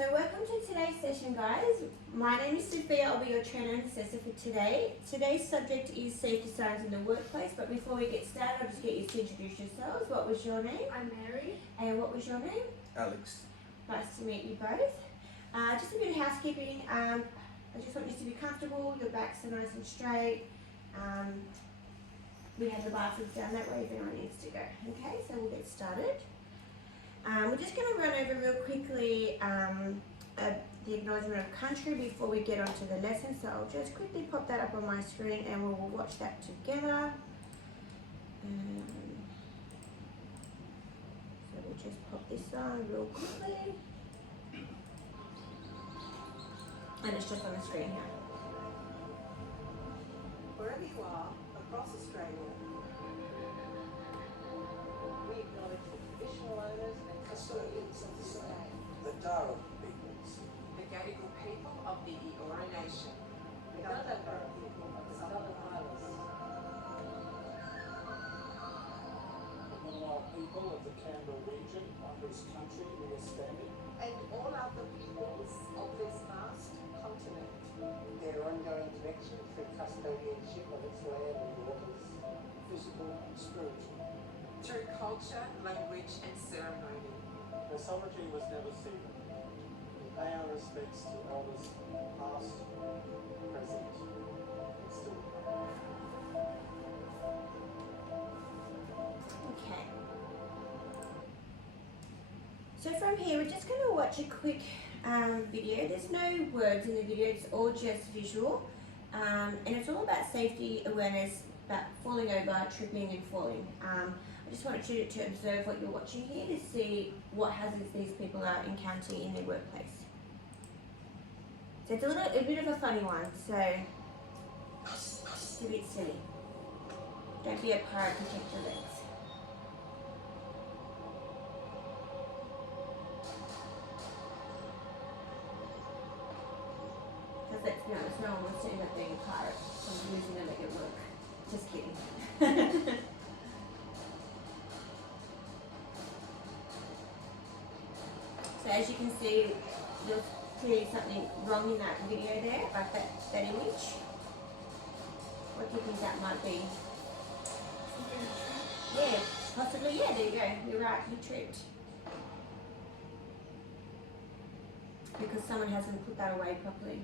So welcome to today's session, guys. My name is Sophia. I'll be your trainer and assessor for today. Today's subject is safety signs in the workplace, but before we get started, I'll just get you to introduce yourselves. What was your name? I'm Mary. And what was your name? Alex. Nice to meet you both. Just a bit of housekeeping. I just want you to be comfortable, your backs are nice and straight. We have the bathrooms down that way if anyone needs to go. Okay, so we'll get started. We're just going to run over real quickly the acknowledgement of country before we get onto the lesson. So I'll just quickly pop that up on my screen and we'll watch that together. So we'll just pop this on real quickly. And it's just on the screen here. Wherever you are, across Australia, we acknowledge the traditional owners and custodians of this land, The Darug peoples. The Gadigal people of the Eora Nation. the Gundarra people of the Southern Islands, The Ngunnawal people of the Canberra region, on whose country we are standing, and all other peoples of this vast continent. Their ongoing connection through custodianship of its land and waters, physical and spiritual. Through culture, language and ceremony. Their sovereignty was never ceded. We pay our respects to elders past, present, and still to come. Okay. So from here, we're just going to watch a quick video. There's no words in the video, it's all just visual. And it's all about safety awareness, about falling over, tripping and falling. I just wanted you to observe what you're watching here to see what hazards these people are encountering in their workplace. So it's a bit of a funny one, so it's a bit silly. Don't be a pirate, protect your legs. Because let's be honest, no one wants to end up being a pirate or losing a leg at work. Just kidding. So as you can see, there's clearly something wrong in that video there, like that image. What do you think that might be? Yeah, possibly, yeah, there you go. You're right, he tripped. Because someone hasn't put that away properly.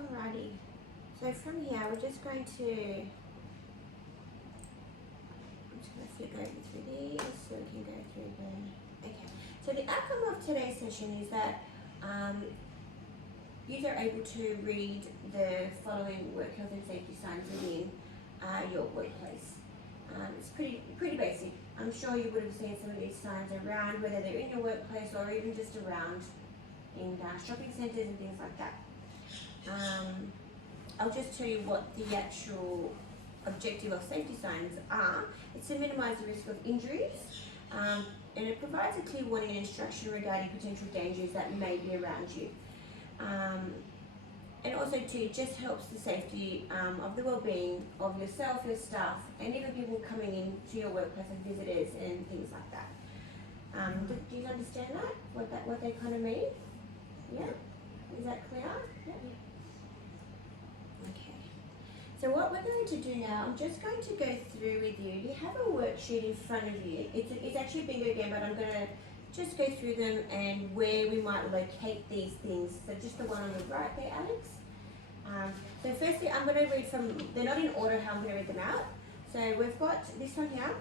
Alrighty, so from here we're just going to, I'm just going to flick over through these so we can go through the, okay. So the outcome of today's session is that you are able to read the following work health and safety signs within your workplace. It's pretty basic. I'm sure you would have seen some of these signs around, whether they're in your workplace or even just around in shopping centres and things like that. I'll just tell you what the actual objective of safety signs are. It's to minimise the risk of injuries, and it provides a clear warning and instruction regarding potential dangers that may be around you. And also too, it just helps the safety of the well-being of yourself, your staff, and even people coming in to your workplace and visitors and things like that. Do you understand that? What they kind of mean? Yeah? Is that clear? Yeah. Okay. So what we're going to do now, I'm just going to go through with you. You have a worksheet in front of you. It's actually a bingo game, but I'm going to just go through them and where we might locate these things. So just the one on the right there, Alex. So firstly, I'm going to read from, they're not in order how I'm going to read them out. So we've got this one here.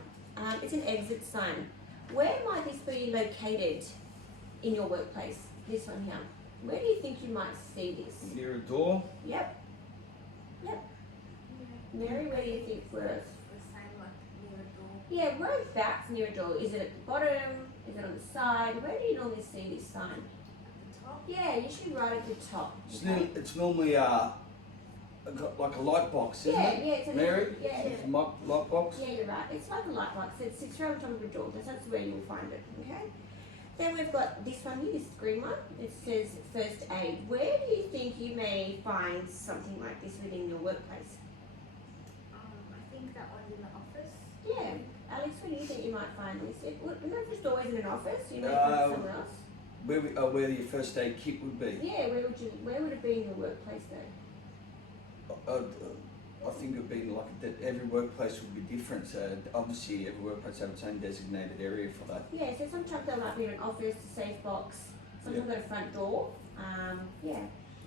It's an exit sign. Where might this be located in your workplace? This one here. Where do you think you might see this? Near a door. Yep. Mary, where do you think we're? The same, like near a door. Yeah, whereabouts near a door? Is it at the bottom? Is it on the side? Where do you normally see this sign? At the top. Yeah, usually right at the top. It's normally like a light box, isn't Yeah, it? yeah, it's a Mary? yeah. It's a light box. Yeah, you're right. It's like a light box. It sits right on top of the door. That's where you'll find it. Okay. Then we've got this one here, this green one. It says first aid. Where do you think you may find something like this within your workplace? I think that one's in the office. Yeah, Alex, where do you think you might find this? Not just always in an office. You may find it somewhere else. Where your first aid kit would be. Yeah, where would it be in your workplace though? I think it'd be like that. Every workplace would be different. So obviously, every workplace have its own designated area for that. Yeah, so sometimes they might be in an office, a safe box, sometimes at a front door. Yeah,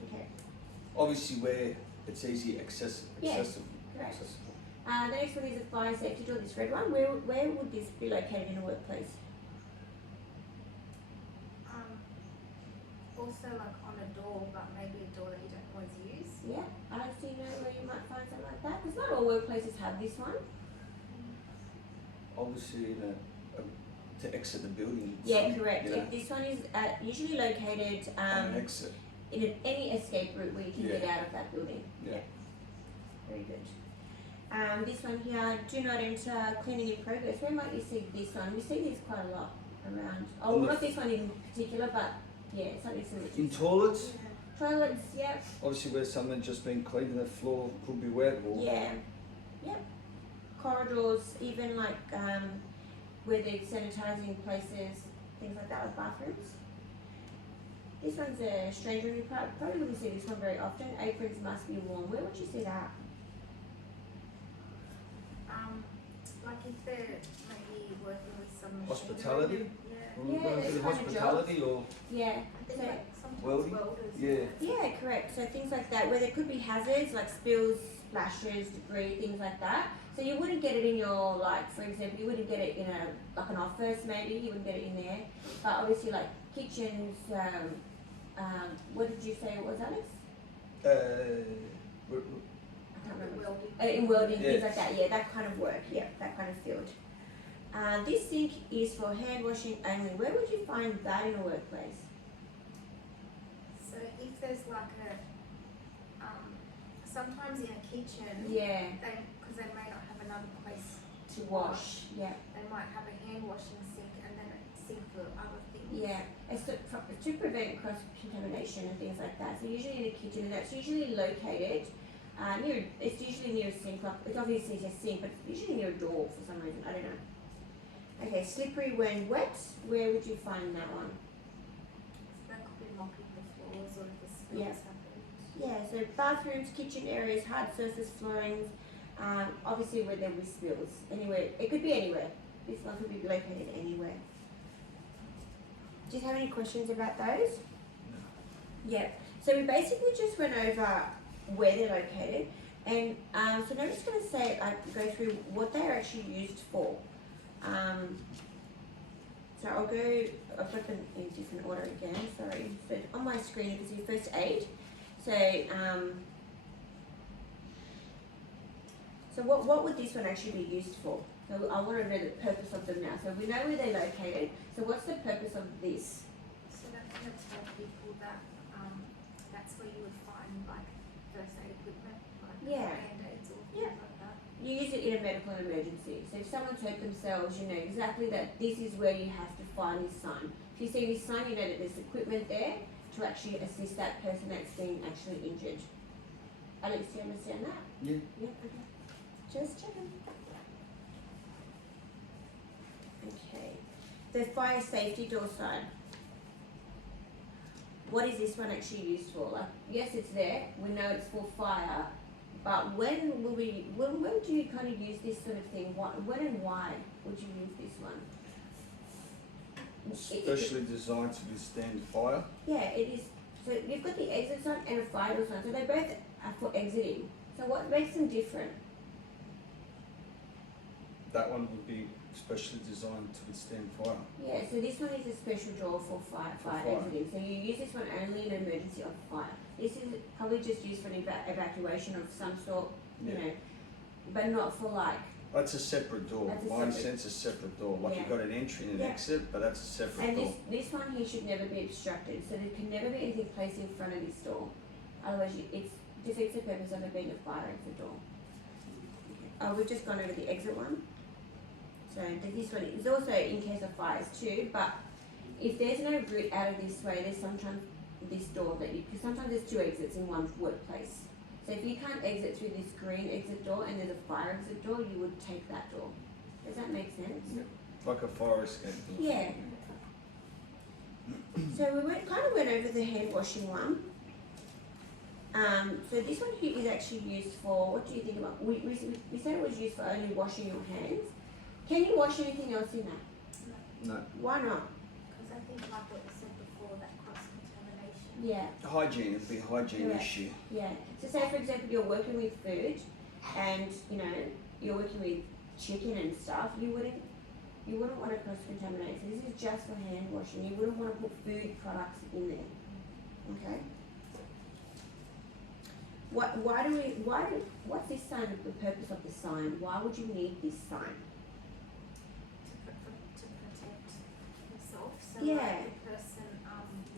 okay. Obviously, where it's easy accessible. Yeah, correct. The next one is a fire safety door, this red one. Where would this be located in a workplace? Also like on a door, but maybe a door that you don't always use. Yeah, Alex, do you know where you might find something like that? Because not all workplaces have this one. Obviously, to exit the building. Yeah, correct. Yeah. This one is usually located On an exit. in any escape route where you can get Yeah. out of that building. Yeah. Very good. This one here, do not enter, cleaning in progress. Where might you see this one? We see these quite a lot around. Oh, On the not this one in particular, but yeah, something similar. In toilets, Toilets, yep. obviously where something's just been cleaned and the floor could be wet or Yeah, yep. Corridors, even like where they're sanitizing places, things like that, like bathrooms. This one's a stranger, you probably wouldn't see this one very often. Aprons must be worn. Where would you see that? Like if they're maybe working with some Hospitality? machinery. Yeah, Or those kind of hospitality or Yeah. I think So, like sometimes Welding? welders. Yeah. yeah, correct. So things like that, where there could be hazards like spills, splashes, debris, things like that. So you wouldn't get it in your, like, for example, you wouldn't get it in an office maybe, you wouldn't get it in there. But obviously like kitchens, what did you say it was, Alex? we're- I can't remember. Welding. In welding, things Yeah. like that, yeah, that kind of work, yeah, that kind of field. This sink is for hand washing only. Where would you find that in a workplace? So if there's like a, sometimes in a kitchen, Yeah, because they may not have another place to wash, yeah. they might have a hand washing sink and then a sink for other things. Yeah, it's to prevent cross contamination and things like that. So usually in the kitchen, and that's usually located near. It's usually near a sink. Like, it's obviously a sink, but it's usually near a door for some reason. I don't know. Okay, slippery when wet. Where would you find that one? So that could be mopping the floors or if the spills Yeah. happen. Yeah, so bathrooms, kitchen areas, hard surface floorings. Obviously where there will be spills. Anywhere, it could be anywhere. This one could be located anywhere. Do you have any questions about those? Yeah. So we basically just went over where they're located, and so now I'm just going to say go through what they are actually used for. So I'll go. I've got them in different order again. Sorry. So on my screen you can see first aid. So so what would this one actually be used for? So I want to know the purpose of them now. So we know where they're located. So what's the purpose of this? So that's going to tell people that that's where you would find like first aid equipment, like Yeah. band-aids or Yeah. things like that. You use it in a medical emergency. So if someone's hurt themselves, you know exactly that this is where you have to find this sign. If you see this sign, you know that there's equipment there to actually assist that person that's been actually injured. Alex, do you understand that? Yeah. Yeah, okay. Just checking. Okay. The fire safety door sign. What is this one actually used for? Like, yes, it's there. We know it's for fire. But when do you kind of use this sort of thing? When and why would you use this one? Specially designed to withstand fire. Yeah, it is. So you've got the exit sign and a fire door sign. So they both are for exiting. So what makes them different? That one would be specially designed to withstand fire. Yeah, so this one is a special door for fire fire. exiting. So you use this one only in emergency of fire. This is probably just used for an evacuation of some sort, you Yeah. know, but not for like, That's a separate door. That's a Mine separate- sense a separate door. Like you've Yeah. got an entry and an Yeah. exit, but that's a separate and door. this one here should never be obstructed. So there can never be anything placed in front of this door. Otherwise, it defeats the purpose of it being a fire exit door. Oh, we've just gone over the exit one. So this one is also in case of fires too, but if there's no route out of this way, there's sometimes this door that because sometimes there's two exits in one workplace. So if you can't exit through this green exit door and there's a fire exit door, you would take that door. Does that make sense? Like a fire escape door. Yeah. So we kind of went over the hand washing one. So this one here is actually used for, what do you think about, we said it was used for only washing your hands. Can you wash anything else in that? No. Why not? Because I think like what you said before, that cross-contamination. Yeah, Hygiene, it'd be a hygiene Correct. issue. yeah. So say for example you're working with food and you know, you're working with chicken and stuff, you wouldn't want to cross-contaminate. So this is just for hand washing. You wouldn't want to put food products in there. Okay? What's this sign, the purpose of the sign? Why would you need this sign? To protect yourself, so Yeah. like the person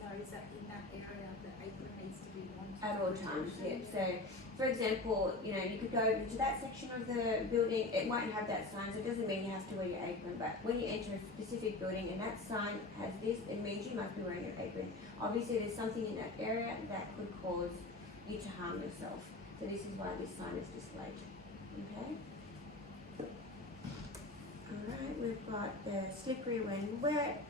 knows that in that area the apron needs to be worn. At all times, yeah. So, for example, you know, you could go into that section of the building, it won't have that sign, so it doesn't mean you have to wear your apron, but when you enter a specific building and that sign has this, it means you must be wearing your apron. Obviously, there's something in that area that could cause you to harm yourself. So this is why this sign is displayed. Okay? Alright, we've got the slippery when wet.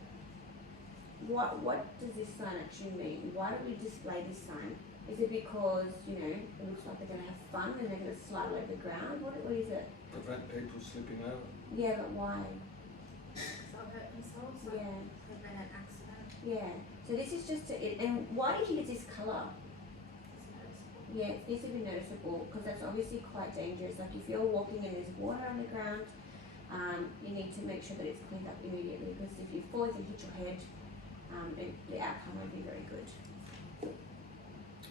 What does this sign actually mean? Why do we display this sign? Is it because, you know, it looks like they're gonna have fun and they're gonna slide over the ground? What is it? Prevent people slipping over. Yeah, but why? So hurt themselves, like Yeah, prevent an accident. yeah. So this is just and why do you think it's this colour? It's noticeable. Yeah, it needs to be noticeable because that's obviously quite dangerous. Like if you're walking and there's water on the ground, you need to make sure that it's cleaned up immediately because if you fall and hit your head, the outcome won't be very good.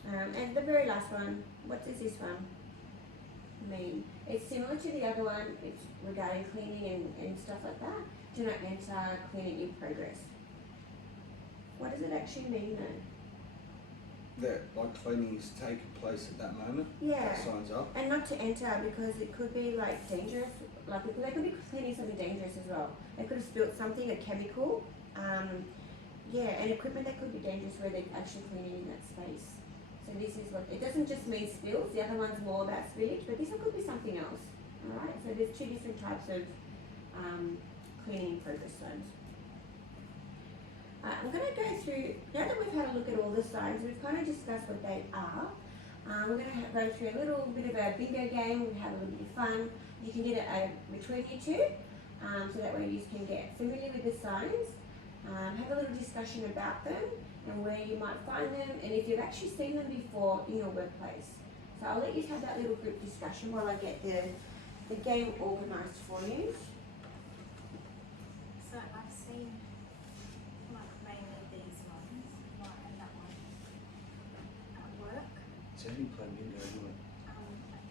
And the very last one, what does this one mean? It's similar to the other one, it's regarding cleaning and stuff like that. Do not enter, cleaning in progress. What does it actually mean though? That like cleaning is taking place at that moment. Yeah. That signs up. And not to enter because it could be like dangerous, like they could be cleaning something dangerous as well. They could have spilt something, a chemical, and equipment that could be dangerous where they're actually cleaning in that space. So this is what, it doesn't just mean spills, the other one's more about spillage, but this one could be something else. Alright, so there's two different types of cleaning in progress zones. I'm going to go through, now that we've had a look at all the signs, we've kind of discussed what they are. We're going to go through a little bit of a bingo game, we'll have a little bit of fun. You can get it between you two, so that way you can get familiar with the signs, have a little discussion about them and where you might find them and if you've actually seen them before in your workplace. So I'll let you have that little group discussion while I get the game organised for you. So I've seen like mainly these ones, like and that one at work. It's only play bingo anyway. I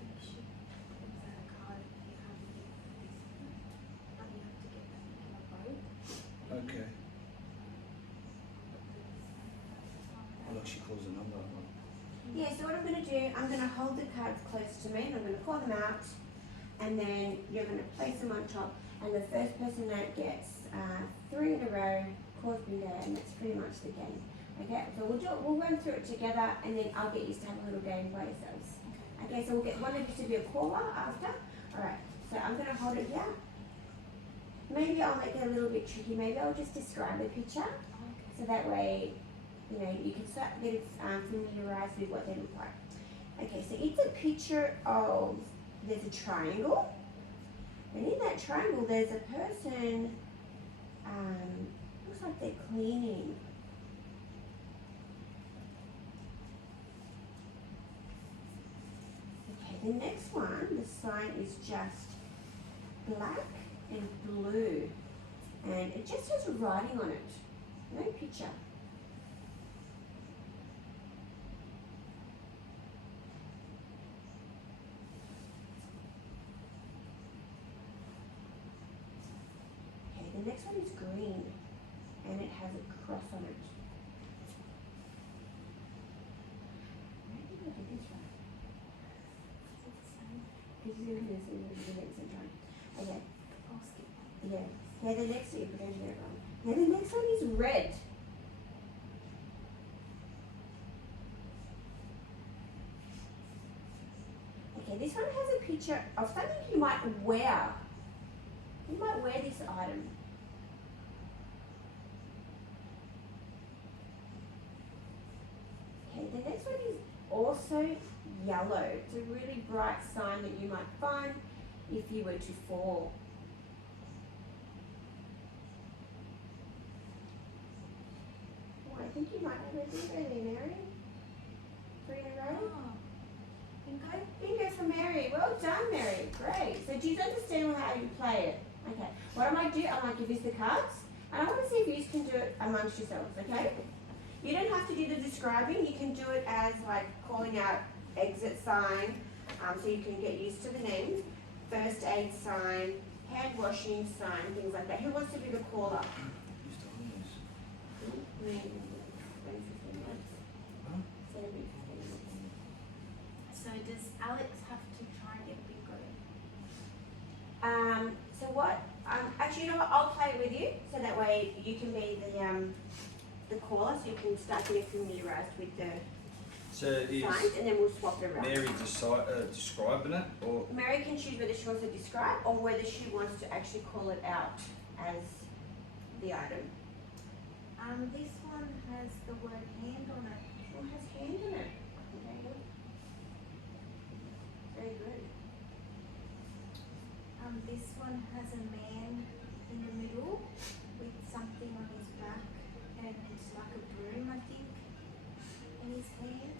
think you should put that a card if you have this one. But you have to get them in a row. Okay. Well, like she calls a number. Yeah, so what I'm going to do, I'm going to hold the cards close to me and I'm going to pour them out and then you're going to place them on top and the first person that gets 3 in a row calls bingo and that's pretty much the game. Okay, so we'll run through it together and then I'll get you to have a little game by yourselves. Okay, so we'll get one of you to be a caller after. Alright, so I'm going to hold it here. Maybe I'll make it a little bit tricky, maybe I'll just describe the picture so that way you know, you can start getting familiarized with what they look like. Okay, so it's a picture of, there's a triangle, and in that triangle there's a person, looks like they're cleaning. Okay, the next one, the sign is just black, and blue. And it just has writing on it, no picture. Okay, the next one is green and it has a cross on it. Where did I get this from? This is going to be the next one. Okay. I'll skip that. Yeah. Yeah, the next one, we're going to get it wrong. Now the next one is red. Okay, this one has a picture of something you might wear. You might wear this item. Okay, the next one is also yellow. It's a really bright sign that you might find if you were to fall. Oh, I think you might have a bingo there, Mary. 3 in a row. Oh, bingo. Bingo for Mary. Well done, Mary. Great. So do you understand how you play it? Okay. What I might do, I might give you the cards, and I want to see if you can do it amongst yourselves, okay? You don't have to do the describing. You can do it as like calling out exit sign, so you can get used to the names. First aid sign, hand washing sign, things like that. Who wants to be the caller? So does Alex have to try and get bingo? So what? Actually, you know what? I'll play it with you, so that way you can be the caller, so you can start getting familiarised with the So is signs, and then we'll swap it around. Mary describing it, or Mary can choose whether she wants to describe or whether she wants to actually call it out as the item. This one has the word hand on it. It has hand in it. Okay, good. Very good. This one has a man in the middle with something on his back, and it's like a broom, I think, in his hand.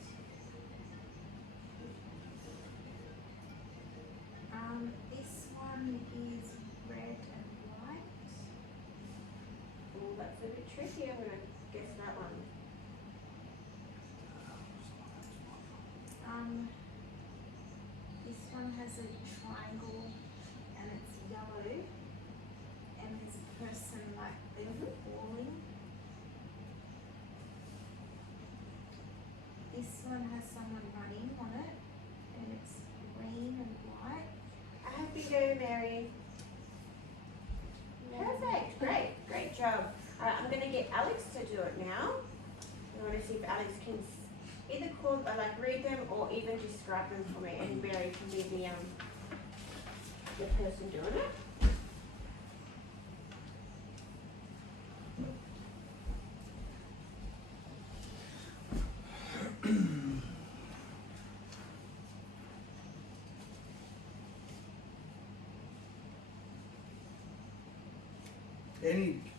This one is red and white. Oh, that's a bit tricky. I'm gonna guess that one. This one has a triangle and it's yellow, and there's a person like they're falling. This one has someone running on it, and it's green and white. I have bingo, Mary. Perfect. Great. Great job. All right, I'm going to get Alex to do it now. I want to see if Alex can either call, like read them, or even describe them for me, and Mary can be the person doing it.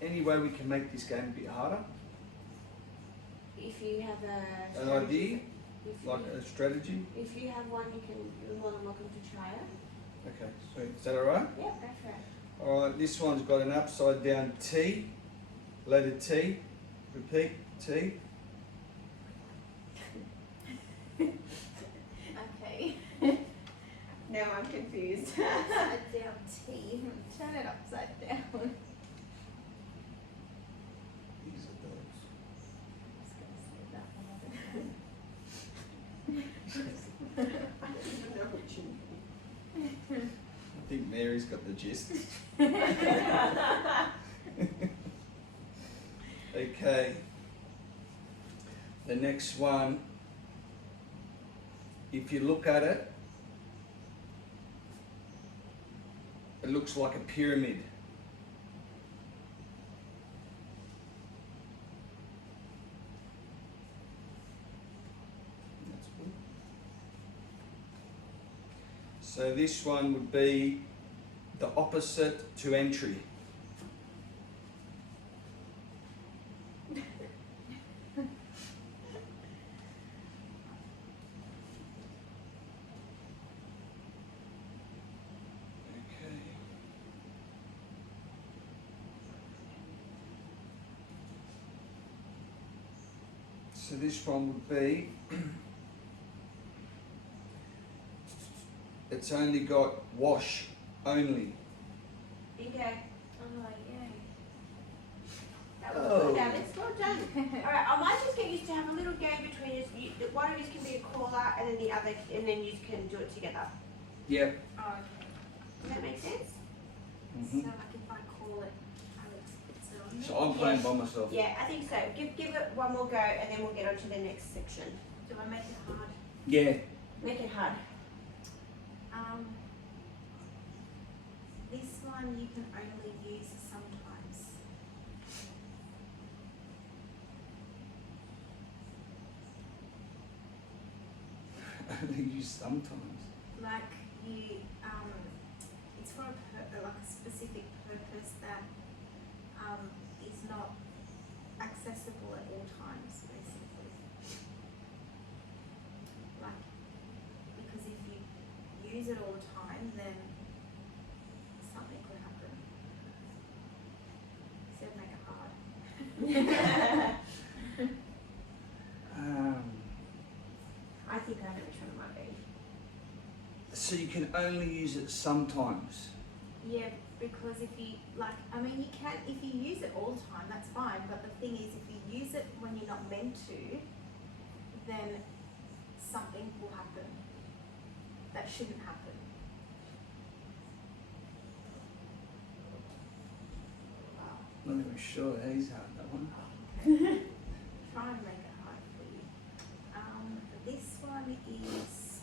any way we can make this game a bit harder? If you have a An strategy- idea, if like you, a strategy? if you have one, you're more than welcome to try it. Okay, so is that alright? Yeah, go for it. Alright, this one's got an upside down T, letter T, repeat, T. Okay. Now I'm confused. Upside down T. Turn it upside down. These are those. I was gonna say that one. I don't even know what you mean. I think Mary's got the gist. Okay. The next one, if you look at it, it looks like a pyramid. That's good. So this one would be the opposite to entry. Okay. So this one would be, it's only got wash only. Bingo. Oh, yeah. That was Oh. good, Alex. Well done. Alright, I might just get used to have a little game between us. One of you can be a caller and then the other, and then you can do it together. Yep. Oh, okay. Does that make sense? Mm-hmm. So, like, if I call it Alex, it's on. So I'm playing by myself. Yeah, I think so. Give it one more go and then we'll get on to the next section. Do I make it hard? Yeah. Make it hard. This one you can only use sometimes. Only use sometimes. Like you, it's for like a specific purpose that is not accessible at all times, basically. Like, because if you use it all the time, then something could happen. So make it hard. I think I know which one it might be. So you can only use it sometimes. Yeah, because if you, like, I mean, you can, if you use it all the time, that's fine, but the thing is, if you use it when you're not meant to, then something will happen that shouldn't happen. Not even sure. He's hard, that one. Okay. Try and make it hard for you. This one is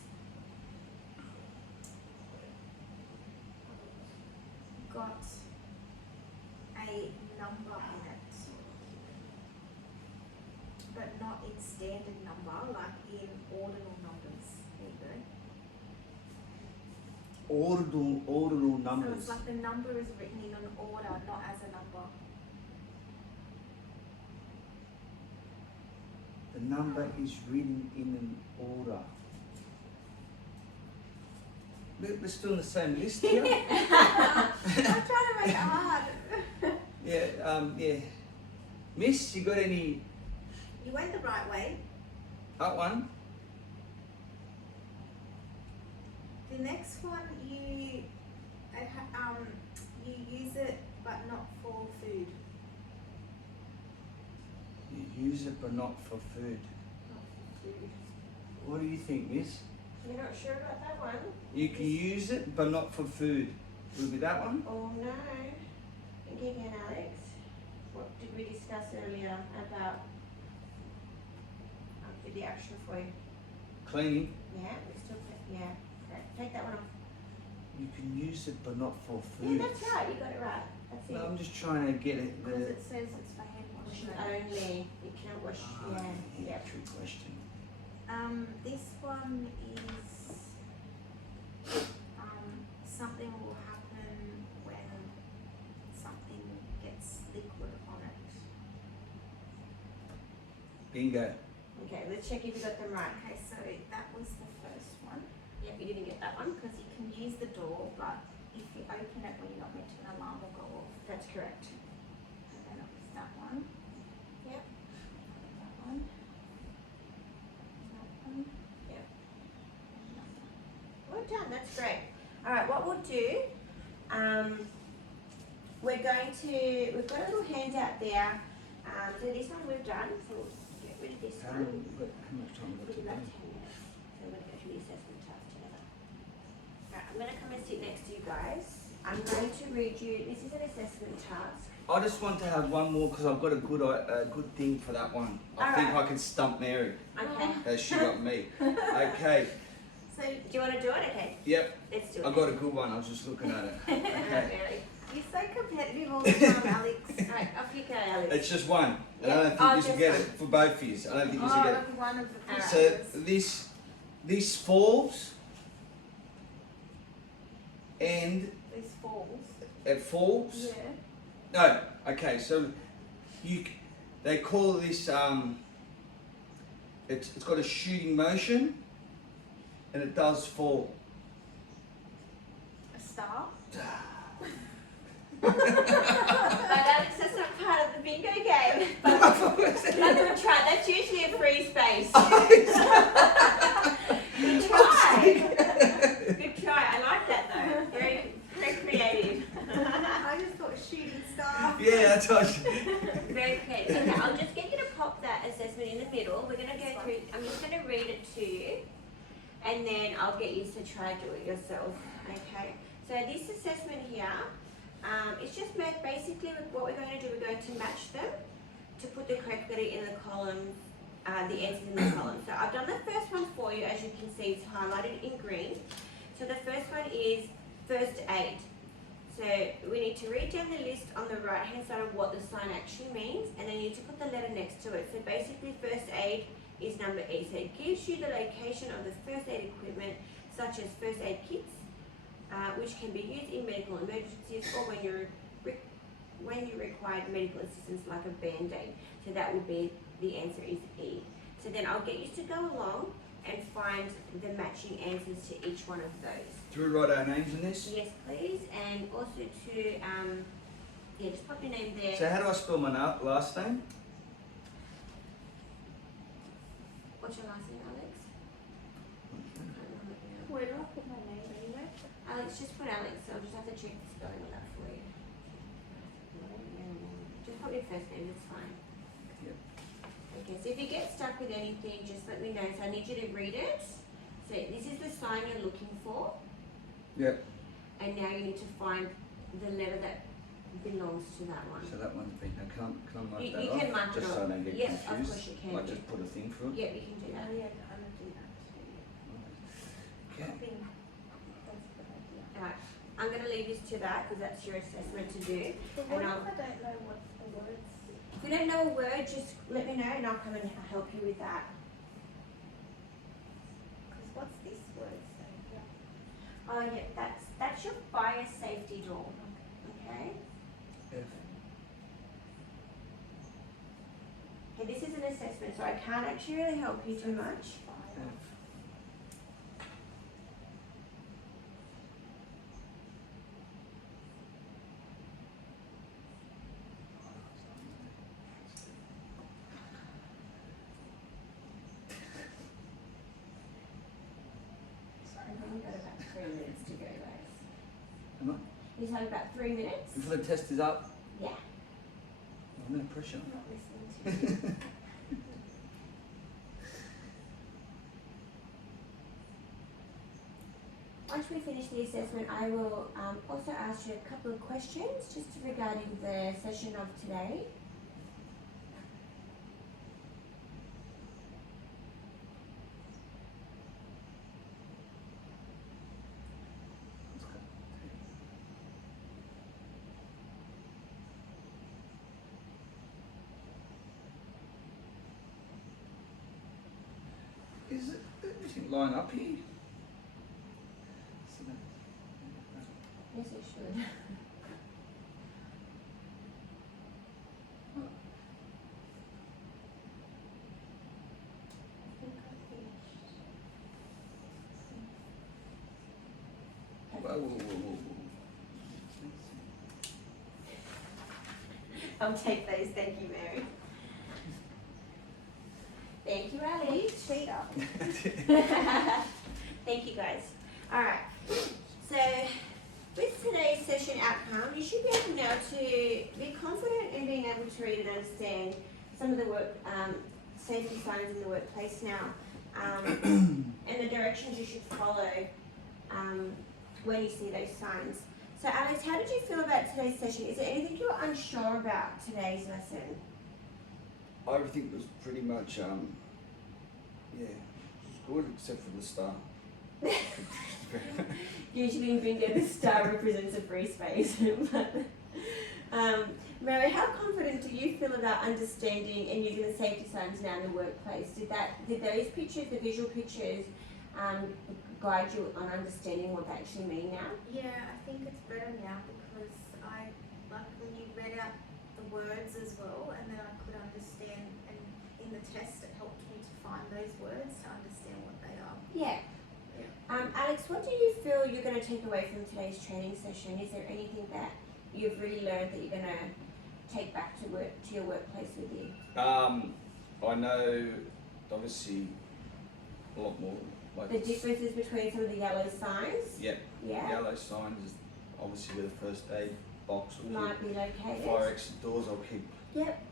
got a number in it, but not in standard number, like in ordinal numbers. There you go. Ordinal So numbers. it's like the number is written in an order, not as a number. The number is written in an order. We're still in the same list here. I'm trying to make it hard. Yeah. Miss, you got any? You went the right way. That one. The next one, you use it, but not for food. You use it, but not for food. Not for food. What do you think, Miss? You're not sure about that one? You can use it, but not for food. Would it be that one? Oh no. Think again, Alex. What did we discuss earlier about the action for you? Cleaning. Yeah, we still yeah. Great. Take that one off. You can use it, but not for Yeah, food. that's right. You got it right. That's it. No, I'm just trying to get it. Because it says it's for hand Washing washing. only. You can't wash. Yeah. Trick question. This one is something will happen when something gets liquid on it. Bingo. Okay, let's check if you got them right. Okay, so that was the first one. Yep, you didn't get that one. Because you can use the door, but if you open it when you're not meant to, an alarm will go off. That's correct. And then it was that one. Yep. That one. That one. Yep. And that one. Well done. That's great. All right, what we'll do, we're going to, we've got a little handout there. So this one we've done, so we'll get rid of this How one. much time we got We've to got do? 10 minutes. So we're going to go through the assessment task together. All right, I'm going to come and sit next to you guys. I'm going to read you, this is an assessment task. I just want to have one more because I've got a good thing for that one. I think I can stump Mary Okay. as she got me. Okay. So Do you want to do it? Okay, Yep. let's do it. I got a good one. I was just looking at it. Okay. you're so competitive all the time, Alex. All right, off you go, Alex. It's just one. And I don't think Oh, you should just get one. it for both of you. I don't think you should Oh, get it. like one of the Alright. So pictures. this falls and This falls. it falls. Yeah. No. Okay. So they call this it's got a shooting motion and it does fall. A star. But Alex, that's not part of the bingo game. But good try. That's usually a free space. Good try. Good try. I like that though. Very, very creative. I just thought shooting star. Yeah, I told you. Very creative. Okay, I'll just get you to pop that assessment in the middle. We're going to go through, I'm just going to read it to you, and then I'll get you to try do it yourself. Okay, so this assessment here, it's just basically what we're going to do, we're going to match them to put the correct letter in the column, the answers in the column. So I've done the first one for you, as you can see, it's highlighted in green. So the first one is first aid. So we need to read down the list on the right hand side of what the sign actually means, and then you need to put the letter next to it. So basically first aid is number E. So it gives you the location of the first aid equipment, such as first aid kits, which can be used in medical emergencies or when you require medical assistance like a band-aid. So that would be, the answer is E. So then I'll get you to go along and find the matching answers to each one of those. Do we write our names in this? Yes, please, and also to, yeah, just pop your name there. So how do I spell my last name? What's your last name, Alex? Where do I put my name anyway? Alex, just put Alex, so I'll just have to check the spelling of that for you. Just put your first name, it's fine. Yep. Okay, so if you get stuck with anything, just let me know. So I need you to read it. So this is the sign you're looking for, Yep. and now you need to find the letter that belongs to that one. So that one's been. Can I mark You that can off? mark it Just so I off. don't get Yes, of confused. course you can. Like just put a thing through it. Yep, you can do that. Oh yeah, I'm gonna do that. Okay. I think that's a good idea. Alright, I'm going to leave this to that because that's your assessment to do. But And what I'll- if I don't know what the words? If you don't know a word, just let me know and I'll come and help you with that. Because what's this word saying? Oh yeah, that's your fire safety door. Okay. F. Okay, this is an assessment, so I can't actually really help you too much. Fire. F. We've got about 3 minutes to go, guys. Am I? You have about 3 minutes? Before the test is up. Yeah. I'm no pressure. I'm not listening to you. Once we finish the assessment, I will also ask you a couple of questions just regarding the session of today. Is it everything line up here? So that- Yes, it should. I think I finished. Whoa, whoa, whoa, whoa, whoa. I'll take those, thank you, Mary. Thank you, Ali. Cheater. Thank you, guys. Alright, so with today's session outcome, you should be able now to be confident in being able to read and understand some of the work, safety signs in the workplace now, and the directions you should follow when you see those signs. So Alex, how did you feel about today's session? Is there anything you were unsure about today's lesson? Everything was pretty much, yeah, it was good except for the star. Usually in bingo, the star represents a free space. But, Mary, how confident do you feel about understanding and using the safety signs now in the workplace? Did those pictures, the visual pictures, guide you on understanding what they actually mean now? Yeah, I think it's better now because I like when you read out the words as well, and then I could understand. And in the test, it helped me to find those words to understand what they are. Yeah. Alex, what do you feel you're going to take away from today's training session? Is there anything that you've really learned that you're going to take back to your workplace with you? I know obviously a lot more like The differences between some of the yellow signs. Yep. Yeah. Yellow signs is obviously where the first aid box will Might keep. be located. Fire exit doors I'll keep. Yep.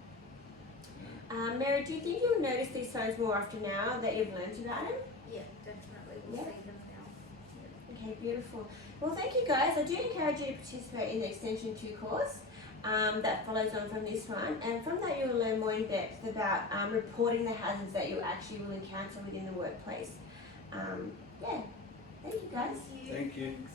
Mary, do you think you'll notice these signs more often now that you've learned about them? Yeah, definitely. We'll Yeah. see them now. Okay, beautiful. Well, thank you guys. I do encourage you to participate in the Extension 2 course that follows on from this one. And from that, you'll learn more in depth about reporting the hazards that you actually will encounter within the workplace. Yeah, thank you guys. Thank you. Thank you. Thanks.